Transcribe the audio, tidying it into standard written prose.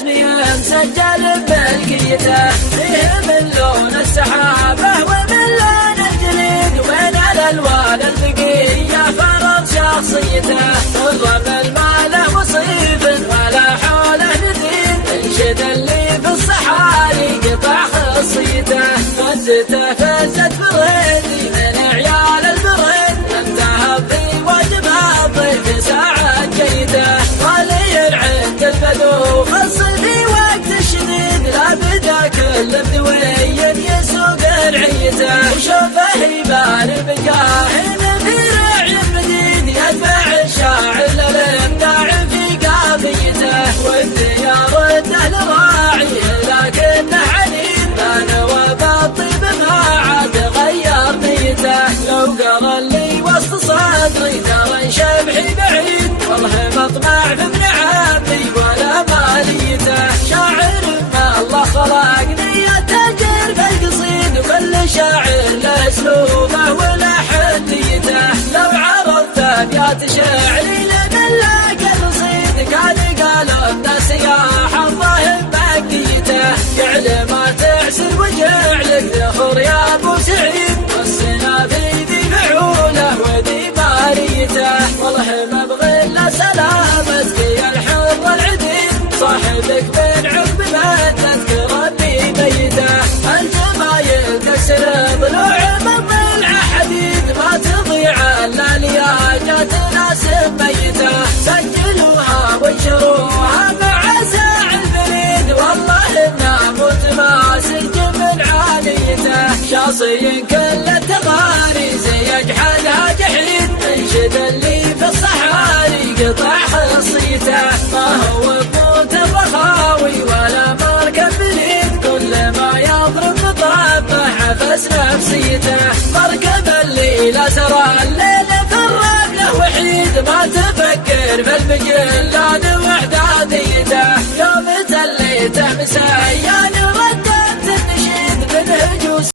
اسمي مسجل بملكيته، فيه من لون السحابة ومن لون الجليد، وبين الألوان البقية فرض شخصيته، والرب الماله وصيف ولا حوله نديد، انشد اللي في الصحاري قطع خصيته، وزته فزت بريدي من عيال البريد، انتهى في واجب الضيف ساعة جيده، ولي عند البدو خص في وقت الشديد، لا بدا كل بدوي يسوق رعيته، وشوفه يبان بجاهل في رعي المدين، يدفع الشاعر للابداع في قافيته، والديار الدهل راعي لكنه عنيد، بان وبالطيب ما عاد غير نيته، لو قال لي وسط صدري ترى شبحي بعيد، والله مطمع في ابن عمي ولا ماليته، شاعر ما الله خلقني يتاجر في القصيد، وكل شاعر له اسلوبه وله حديته، لو عرضت ابيات شعري لمن لاقى الرصيد، كان قالوا الناس يا حظه بقيته، جعل ما تعسر وجعلك ذخر يا ابو سعيد، والسنا في ذي فعوله وذي ماليته، والله ما ابغي الا سلامتك يا الحر العديد، صاحبك من عقب ما تذكر بميته، الجمايل تكسر ضلوع من ضلع حديد، ما تضيع الا لياجات ناس ميته، سجلوها وانشروها مع ساع البريد، والله الناموس ماسك من عاليته، شاصي كل التغاريز يجحدها جحيد، انشد اللي في الصحاري قطع خصيته، ما هو بموت الرخاوي ولا مركب بليد، كل ما يضرب بطبه حفز نفسيته، مركب اللي لا ترى الليل في الرمله وحيد، ما تفكر في المجلان وحده